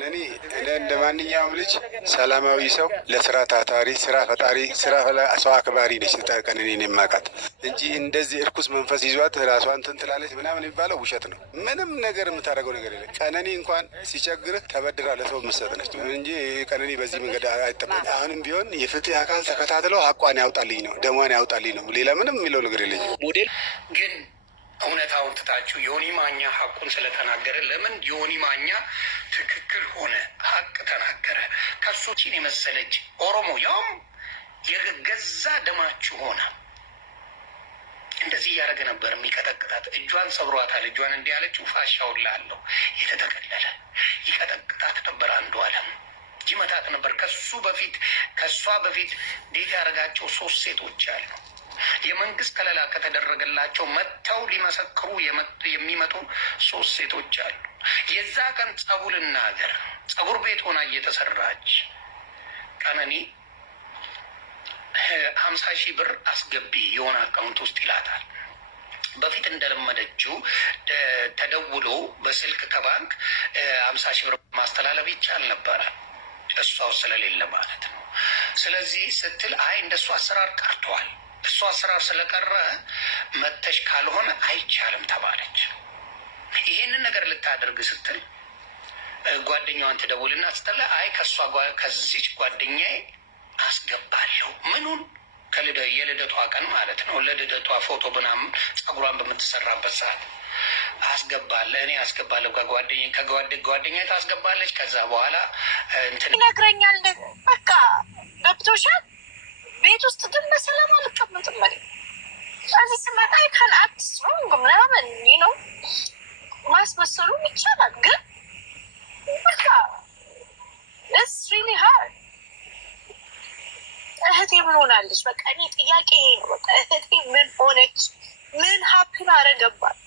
እኔ እንደማንኛውም ልጅ ሰላማዊ ሰው ለስራ ታታሪ፣ ስራ ፈጣሪ፣ ሰው አክባሪ ነች ቀነኒን የማውቃት እንጂ እንደዚህ እርኩስ መንፈስ ይዟት ራሷን እንትን ትላለች ምናምን የሚባለው ውሸት ነው። ምንም ነገር የምታደርገው ነገር የለም። ቀነኒ እንኳን ሲቸግርህ ተበድራ ለሰው የምትሰጥ ነች እንጂ ቀነኒ በዚህ መንገድ አይጠበቅም። አሁንም ቢሆን የፍትህ አካል ተከታትለው ሀቋን ያውጣልኝ ነው፣ ደሟን ያውጣልኝ ነው። ሌላ ምንም የሚለው ነገር የለኝም። ሞዴል ግን እውነታውን ትታችሁ ዮኒ ማኛ ሀቁን ስለተናገረ ለምን ዮኒ ማኛ ትክክል ሆነ፣ ሀቅ ተናገረ። ከሱችን የመሰለች ኦሮሞ ያውም የገዛ ደማችሁ ሆነ እንደዚህ እያደረገ ነበር የሚቀጠቅጣት። እጇን ሰብሯታል። እጇን እንዲህ ያለችው ፋሻውን ላለው የተጠቀለለ ይቀጠቅጣት ነበር። አንዱ አለም ይመታት ነበር። ከሷ በፊት ዴት ያደረጋቸው 3 ሴቶች አሉ። የመንግስት ከለላ ከተደረገላቸው መጥተው ሊመሰክሩ የሚመጡ 3 ሴቶች አሉ። የዛ ቀን ጸጉልና ሀገር ጸጉር ቤት ሆና እየተሰራች ቀነኒ 50,000 ብር አስገቢ የሆነ አካውንት ውስጥ ይላታል። በፊት እንደለመደችው ተደውሎ በስልክ ከባንክ 50,000 ብር ማስተላለፍ ይቻል ነበረ፣ እሷው ስለሌለ ማለት ነው። ስለዚህ ስትል አይ እንደሱ አሰራር ቀርቷል፣ እሱ አሰራር ስለቀረ መተሽ ካልሆነ አይቻልም ተባለች። ይሄንን ነገር ልታደርግ ስትል ጓደኛዋን ትደውልና ስትል አይ ከዚች ጓደኛዬ አስገባለሁ ምኑን የልደቷ ቀን ማለት ነው። ለልደቷ ፎቶ ምናምን ጸጉሯን በምትሰራበት ሰዓት አስገባለ እኔ አስገባለሁ ከጓደኛ ታስገባለች። ከዛ በኋላ እንትን ይነግረኛል። በቃ ገብቶሻል። ቤት ውስጥ ግን በሰላም አልቀመጥም ማለት እዚህ ስመጣ ይካል አትስሩም ምናምን ነው ማስመሰሉ ይቻላል። ግን በቃ it's really hard። እህቴ ምን ሆናለች? በቃ እኔ ጥያቄ ነው። በቃ እህቴ ምን ሆነች? ምን ሀፕን አረገባት?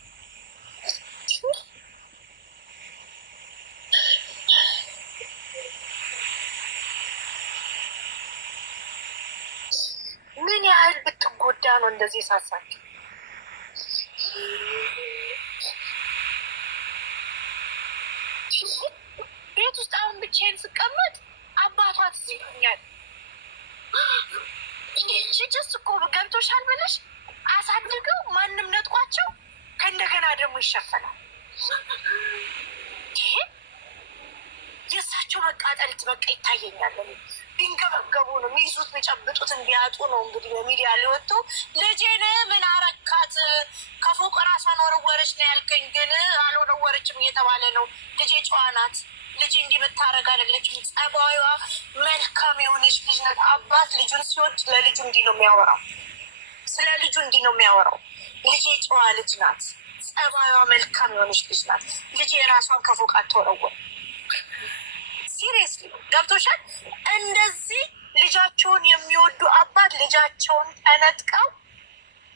ምን ያህል ብትጎዳ ነው እንደዚህ ሳሳች? ቤት ውስጥ አሁን ብቻዬን ስቀመጥ አባቷ ትዝ ይሉኛል። ጅስ እኮ ገብቶሻል ብለሽ አሳድገው ማንም ነጥቋቸው ከእንደገና ደግሞ ይሸፈናል። የእሳቸው መቃጠልት በቃ ይታየኛል። ቢንገበገቡ ነው የሚይዙት፣ የሚጨብጡትን ቢያጡ ነው እንግዲህ በሚዲያ ሊወጡ ልጄን ምን አረካት ከፎቅ ራሷን ወረወረች ነው ያልከኝ፣ ግን አልወረወረችም እየተባለ ነው። ልጄ ጨዋ ናት፣ ልጄ እንዲህ ብታረግ አይደለችም፣ ጸባዩዋ መልካም የሆነች ልጅ ናት። አባት ልጁን ሲወድ ለልጁ እንዲህ ነው የሚያወራው፣ ስለ ልጁ እንዲህ ነው የሚያወራው። ልጄ ጨዋ ልጅ ናት፣ ጸባዩዋ መልካም የሆነች ልጅ ናት፣ ልጄ ራሷን ከፎቅ አትወረወር። ሲሪየስሊ ገብቶሻል? እንደዚህ ልጃቸውን የሚወዱ አባት ልጃቸውን ተነጥቀው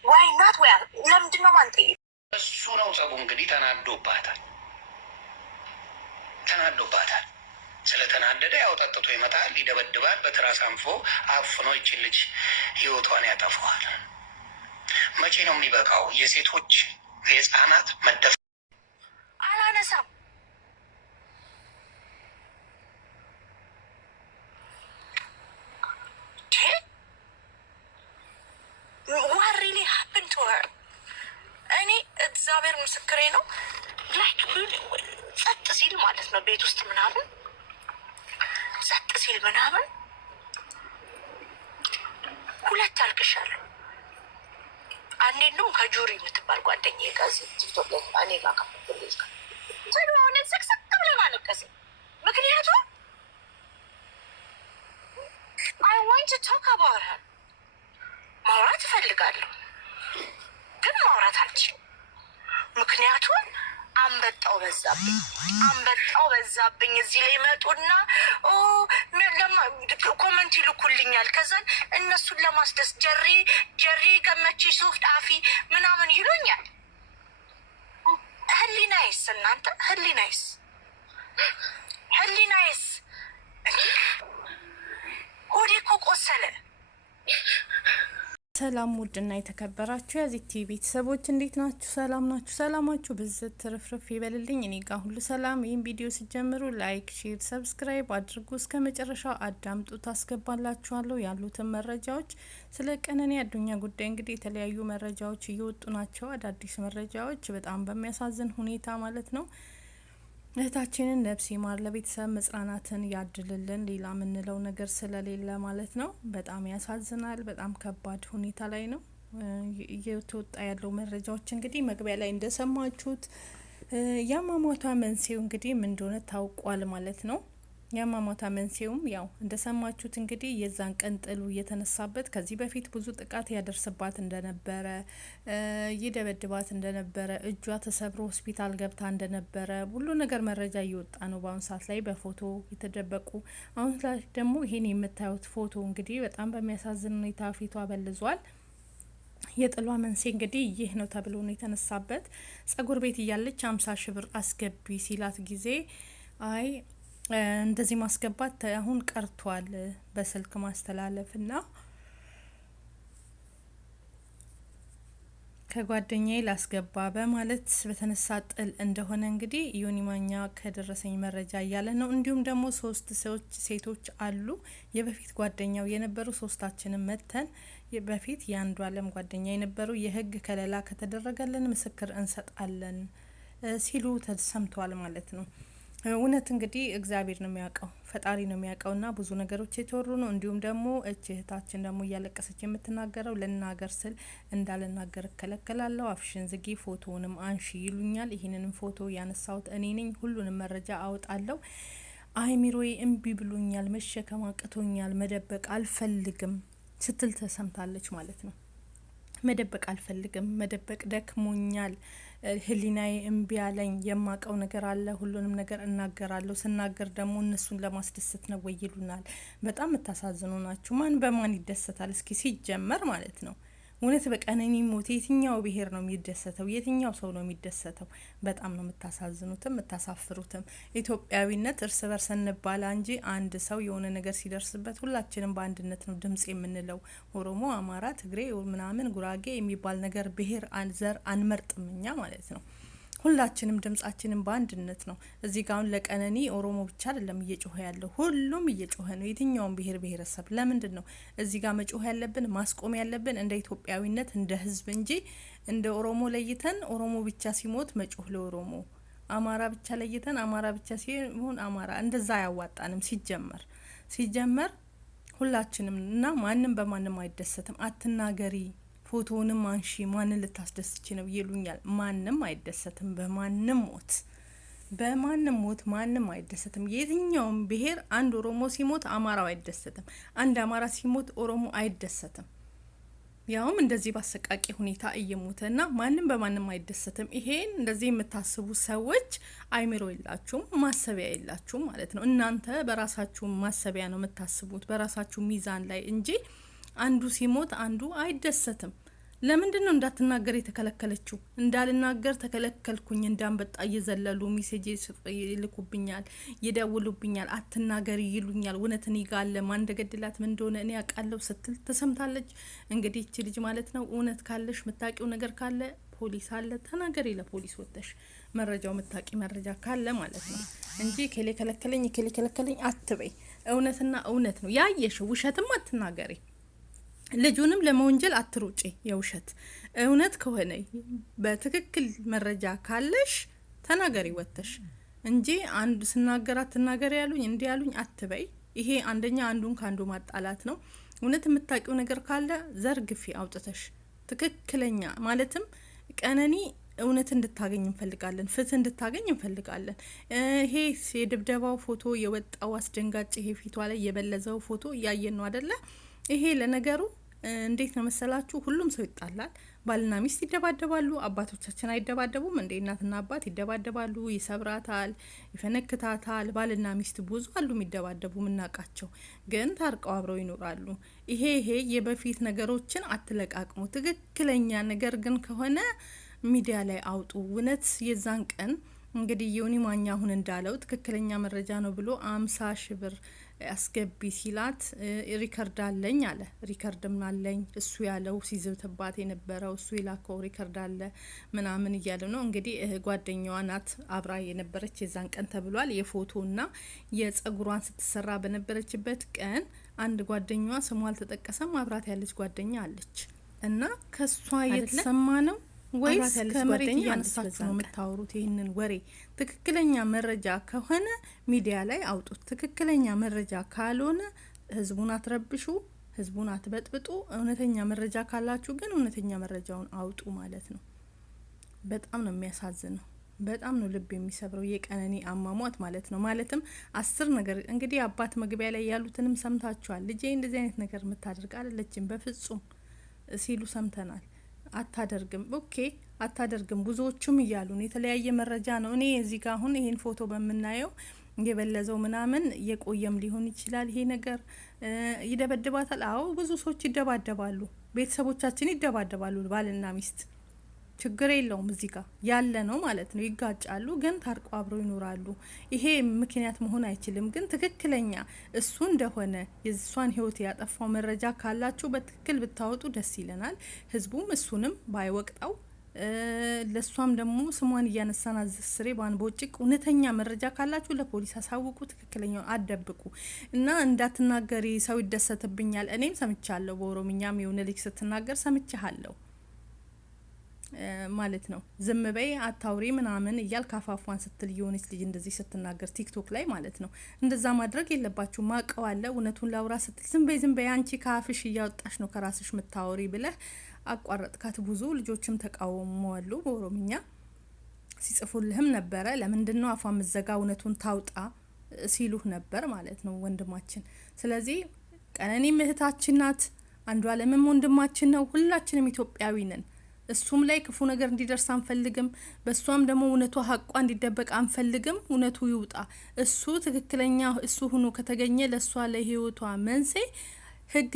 ዋይ ናት ወይ ለምንድን ነው ማንጠ እሱ ነው ጸቡ። እንግዲህ ተናዶባታል። ስለተናደደ ያው ጠጥቶ ይመጣል፣ ይደበድባል፣ በትራስ አንፎ አፍኖ ይችን ልጅ ህይወቷን ያጠፋዋል። መቼ ነው የሚበቃው? የሴቶች የህፃናት መደፈር አላነሳም። what really happened to her? እኔ እግዚአብሔር ምስክሬ ነው። ላይክ ጸጥ ሲል ማለት ነው ቤት ውስጥ ምናምን ጸጥ ሲል ምናምን 2 አልቅሻለሁ። አንዴ እንደውም ከጁሪ የምትባል ጓደኛዬ ጋር ቲክቶክ ላይ እኔ ጋር ከፍልልኝ ሆነ ሰክሰክ ብለን አለቀስን። ምክንያቱም I want to talk about her ማውራት እፈልጋለሁ ግን ማውራት አልችልም። ምክንያቱም አንበጣው በዛብኝ። እዚህ ላይ መጡና ኮመንት ይልኩልኛል። ከዛን እነሱን ለማስደስ ጀሪ ገመቺ ሱፍ ጣፊ ምናምን ይሉኛል። ህሊናይስ እናንተ ህሊናይስ ሆዴ እኮ ቆሰለ። ሰላም ውድና የተከበራችሁ የዚህ ቲቪ ቤተሰቦች እንዴት ናችሁ? ሰላም ናችሁ? ሰላማችሁ ብዝት ትርፍርፍ ይበልልኝ። እኔ ጋር ሁሉ ሰላም። ይህን ቪዲዮ ሲጀምሩ ላይክ፣ ሼር፣ ሰብስክራይብ አድርጉ። እስከ መጨረሻው አዳምጡ። ታስገባላችኋለሁ ያሉትን መረጃዎች ስለ ቀነኒ አዱኛ ጉዳይ እንግዲህ የተለያዩ መረጃዎች እየወጡ ናቸው። አዳዲስ መረጃዎች በጣም በሚያሳዝን ሁኔታ ማለት ነው። እህታችንን ነፍስ ይማር፣ ለቤተሰብ መጽናናትን ያድልልን። ሌላ የምንለው ነገር ስለሌለ ማለት ነው። በጣም ያሳዝናል። በጣም ከባድ ሁኔታ ላይ ነው እየተወጣ ያለው መረጃዎች። እንግዲህ መግቢያ ላይ እንደሰማችሁት የአሟሟቷ መንስኤው እንግዲህ ምን እንደሆነ ታውቋል ማለት ነው። የአሟሟቷ መንስኤውም ያው እንደሰማችሁት እንግዲህ የዛን ቀን ጥሉ እየተነሳበት ከዚህ በፊት ብዙ ጥቃት ያደርስባት እንደነበረ፣ ይደበድባት እንደነበረ፣ እጇ ተሰብሮ ሆስፒታል ገብታ እንደነበረ ሁሉ ነገር መረጃ እየወጣ ነው በአሁኑ ሰዓት ላይ በፎቶ የተደበቁ። አሁን ላይ ደግሞ ይሄን የምታዩት ፎቶ እንግዲህ በጣም በሚያሳዝን ሁኔታ ፊቷ በልዟል። የጥሏ መንስኤ እንግዲህ ይህ ነው ተብሎ ነው የተነሳበት። ጸጉር ቤት እያለች 50 ሺህ ብር አስገቢ ሲላት ጊዜ አይ እንደዚህ ማስገባት አሁን ቀርቷል፣ በስልክ ማስተላለፍ እና ከጓደኛዬ ላስገባ በማለት በተነሳ ጥል እንደሆነ እንግዲህ ዮኒ ማኛ ከደረሰኝ መረጃ እያለ ነው። እንዲሁም ደግሞ 3 ሴቶች አሉ የበፊት ጓደኛው የነበሩ፣ ሶስታችንም መተን በፊት የአንዱ አለም ጓደኛ የነበሩ የህግ ከለላ ከተደረገልን ምስክር እንሰጣለን ሲሉ ተሰምቷል ማለት ነው። እውነት እንግዲህ እግዚአብሔር ነው የሚያውቀው፣ ፈጣሪ ነው የሚያውቀውና ብዙ ነገሮች የተወሩ ነው። እንዲሁም ደግሞ እህታችን ደግሞ እያለቀሰች የምትናገረው ልናገር ስል እንዳልናገር እከለከላለሁ፣ አፍሽን ዝጊ፣ ፎቶውንም አንሺ ይሉኛል። ይህንንም ፎቶ ያነሳሁት እኔ ነኝ፣ ሁሉንም መረጃ አወጣለሁ። አይሚሮዬ እምቢ ብሎኛል፣ መሸከም አቅቶኛል፣ መደበቅ አልፈልግም ስትል ተሰምታለች ማለት ነው። መደበቅ አልፈልግም፣ መደበቅ ደክሞኛል፣ ህሊናዬ እምቢ አለኝ፣ የማቀው ነገር አለ፣ ሁሉንም ነገር እናገራለሁ። ስናገር ደግሞ እነሱን ለማስደሰት ነው ወይ ይሉናል። በጣም የምታሳዝኑ ናችሁ። ማን በማን ይደሰታል? እስኪ ሲጀመር ማለት ነው። እውነት በቀነኒ ሞት የትኛው ብሄር ነው የሚደሰተው? የትኛው ሰው ነው የሚደሰተው? በጣም ነው የምታሳዝኑትም የምታሳፍሩትም። ኢትዮጵያዊነት እርስ በርስ እንባላ እንጂ አንድ ሰው የሆነ ነገር ሲደርስበት ሁላችንም በአንድነት ነው ድምጽ የምንለው። ኦሮሞ፣ አማራ፣ ትግሬ ምናምን ጉራጌ የሚባል ነገር ብሄር ዘር አንመርጥም እኛ ማለት ነው። ሁላችንም ድምጻችንን በአንድነት ነው። እዚህ ጋር አሁን ለቀነኒ ኦሮሞ ብቻ አይደለም እየጮኸ ያለው፣ ሁሉም እየጮኸ ነው። የትኛውም ብሄር ብሄረሰብ ለምንድን ነው እዚህ ጋር መጮህ ያለብን ማስቆም ያለብን? እንደ ኢትዮጵያዊነት እንደ ህዝብ እንጂ እንደ ኦሮሞ ለይተን ኦሮሞ ብቻ ሲሞት መጮህ ለኦሮሞ፣ አማራ ብቻ ለይተን አማራ ብቻ ሲሆን አማራ፣ እንደዛ አያዋጣንም። ሲጀመር ሁላችንም እና ማንም በማንም አይደሰትም። አትናገሪ፣ ፎቶውንም አንሺ፣ ማንን ልታስደስች ነው ይሉኛል። ማንም አይደሰትም በማንም ሞት ማንም አይደሰትም። የትኛውም ብሄር አንድ ኦሮሞ ሲሞት አማራው አይደሰትም፣ አንድ አማራ ሲሞት ኦሮሞ አይደሰትም። ያውም እንደዚህ በአሰቃቂ ሁኔታ እየሞተ እና ማንም በማንም አይደሰትም። ይሄን እንደዚህ የምታስቡ ሰዎች አይምሮ የላችሁም፣ ማሰቢያ የላችሁም ማለት ነው። እናንተ በራሳችሁ ማሰቢያ ነው የምታስቡት፣ በራሳችሁ ሚዛን ላይ እንጂ አንዱ ሲሞት አንዱ አይደሰትም። ለምንድን ነው እንዳትናገር የተከለከለችው? እንዳልናገር ተከለከልኩኝ። እንዳንበጣ እየዘለሉ ሜሴጅ ይልኩብኛል፣ ይደውሉብኛል፣ አትናገር ይሉኛል። እውነትን ይጋለ ማን እንደገደላት ምን እንደሆነ እኔ አውቃለሁ ስትል ተሰምታለች። እንግዲህ እቺ ልጅ ማለት ነው እውነት ካለሽ ምታቂው ነገር ካለ ፖሊስ አለ፣ ተናገሪ። ለፖሊስ ወጥተሽ መረጃው ምታቂ መረጃ ካለ ማለት ነው እንጂ ከሌ ከለከለኝ አትበይ። እውነትና እውነት ነው ያየሽ፣ ውሸትም አትናገሪ። ልጁንም ለመወንጀል አትሩጪ። የውሸት እውነት ከሆነ በትክክል መረጃ ካለሽ ተናገሪ ወጥተሽ እንጂ አንድ ስናገር አትናገሪ ያሉኝ እንዲ ያሉኝ አትበይ። ይሄ አንደኛ አንዱን ካንዱ ማጣላት ነው። እውነት የምታውቂው ነገር ካለ ዘርግፊ አውጥተሽ ትክክለኛ ማለትም ቀነኒ እውነት እንድታገኝ እንፈልጋለን፣ ፍትህ እንድታገኝ እንፈልጋለን። ይሄ የድብደባው ፎቶ የወጣው አስደንጋጭ፣ ይሄ ፊቷ ላይ የበለዘው ፎቶ እያየን ነው አይደለ? ይሄ ለነገሩ እንዴት ነው መሰላችሁ? ሁሉም ሰው ይጣላል። ባልና ሚስት ይደባደባሉ። አባቶቻችን አይደባደቡም እንዴ? እናትና አባት ይደባደባሉ፣ ይሰብራታል፣ ይፈነክታታል። ባልና ሚስት ብዙ አሉ የሚደባደቡ ምናቃቸው፣ ግን ታርቀው አብረው ይኖራሉ። ይሄ የበፊት ነገሮችን አትለቃቅሙ። ትክክለኛ ነገር ግን ከሆነ ሚዲያ ላይ አውጡ። እውነት የዛን ቀን እንግዲህ ዮኒ ማኛ አሁን እንዳለው ትክክለኛ መረጃ ነው ብሎ 50,000 ብር አስገቢ ሲላት ሪከርድ አለኝ አለ። ሪከርድም አለኝ እሱ ያለው ሲዝብትባት የነበረው እሱ የላከው ሪከርድ አለ ምናምን እያለ ነው እንግዲህ። ጓደኛዋ ናት አብራ የነበረች የዛን ቀን ተብሏል። የፎቶና የጸጉሯን ስትሰራ በነበረችበት ቀን አንድ ጓደኛዋ ስሟ አልተጠቀሰም አብራት ያለች ጓደኛ አለች እና ከሷ የተሰማ ነው ወይስ ከመሬት እያነሳችሁ ነው የምታወሩት? ይህንን ወሬ ትክክለኛ መረጃ ከሆነ ሚዲያ ላይ አውጡት። ትክክለኛ መረጃ ካልሆነ ህዝቡን አትረብሹ፣ ህዝቡን አትበጥብጡ። እውነተኛ መረጃ ካላችሁ ግን እውነተኛ መረጃውን አውጡ ማለት ነው። በጣም ነው የሚያሳዝነው። በጣም ነው ልብ የሚሰብረው የቀነኒ አሟሟት ማለት ነው። ማለትም 10 ነገር እንግዲህ አባት መግቢያ ላይ ያሉትንም ሰምታችኋል። ልጄ እንደዚህ አይነት ነገር የምታደርግ አይደለችም በፍጹም ሲሉ ሰምተናል። አታደርግም ኦኬ አታደርግም ብዙዎቹም እያሉን የተለያየ መረጃ ነው። እኔ እዚህ ጋር አሁን ይሄን ፎቶ በምናየው የበለዘው ምናምን የቆየም ሊሆን ይችላል ይሄ ነገር። ይደበድባታል። አዎ ብዙ ሰዎች ይደባደባሉ፣ ቤተሰቦቻችን ይደባደባሉ፣ ባልና ሚስት ችግር የለውም እዚህ ጋር ያለ ነው ማለት ነው። ይጋጫሉ ግን ታርቆ አብረው ይኖራሉ። ይሄ ምክንያት መሆን አይችልም። ግን ትክክለኛ እሱ እንደሆነ የእሷን ህይወት ያጠፋው መረጃ ካላችሁ በትክክል ብታወጡ ደስ ይለናል። ህዝቡም እሱንም ባይወቅጣው ለሷም ደግሞ ስሟን እያነሳን አዝስሬ ባንቦጭቅ እውነተኛ መረጃ ካላችሁ ለፖሊስ አሳውቁ። ትክክለኛው አደብቁ እና እንዳትናገሪ ሰው ይደሰትብኛል። እኔም ሰምቻለሁ። በኦሮምኛም የሆነ ልጅ ስትናገር ሰምቻለሁ ማለት ነው። ዝም በይ አታውሪ ምናምን እያል ካፋፏን ስትል የሆነች ልጅ እንደዚህ ስትናገር ቲክቶክ ላይ ማለት ነው። እንደዛ ማድረግ የለባችሁ። ማቀዋለ እውነቱን ላውራ ስትል ዝም በይ አንቺ ካፍሽ እያወጣሽ ነው ከራስሽ ምታወሪ ብለህ አቋረጥካት። ብዙ ልጆችም ተቃውመዋሉ። በኦሮምኛ ሲጽፉልህም ነበረ። ለምንድነው አፏ ምዘጋ እውነቱን ታውጣ ሲሉህ ነበር ማለት ነው ወንድማችን። ስለዚህ ቀነኒም እህታችን ናት፣ አንዷለምም ወንድማችን ነው። ሁላችንም ኢትዮጵያዊ ነን። እሱም ላይ ክፉ ነገር እንዲደርስ አንፈልግም። በሷም ደግሞ እውነቷ ሀቋ እንዲደበቅ አንፈልግም። እውነቱ ይውጣ። እሱ ትክክለኛ እሱ ሆኖ ከተገኘ ለሷ ለህይወቷ መንሴ ህግ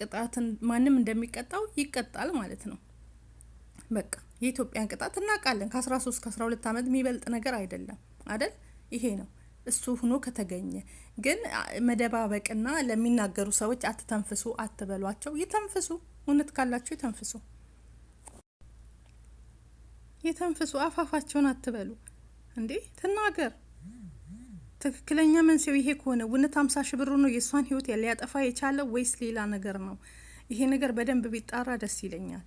ቅጣትን ማንም እንደሚቀጣው ይቀጣል ማለት ነው። በቃ የኢትዮጵያን ቅጣት እናውቃለን። ከ13 ከ12 አመት የሚበልጥ ነገር አይደለም አይደል? ይሄ ነው እሱ ሆኖ ከተገኘ። ግን መደባበቅና ለሚናገሩ ሰዎች አትተንፍሱ አትበሏቸው። ይተንፍሱ። እውነት ካላችሁ ይተንፍሱ። የተንፍሱ አፋፋቸውን አትበሉ እንዴ ተናገር። ትክክለኛ መንስኤው ይሄ ከሆነ እውነት 50,000 ብር ነው የሷን ህይወት ሊያጠፋ የቻለው ወይስ ሌላ ነገር ነው? ይሄ ነገር በደንብ ቢጣራ ደስ ይለኛል።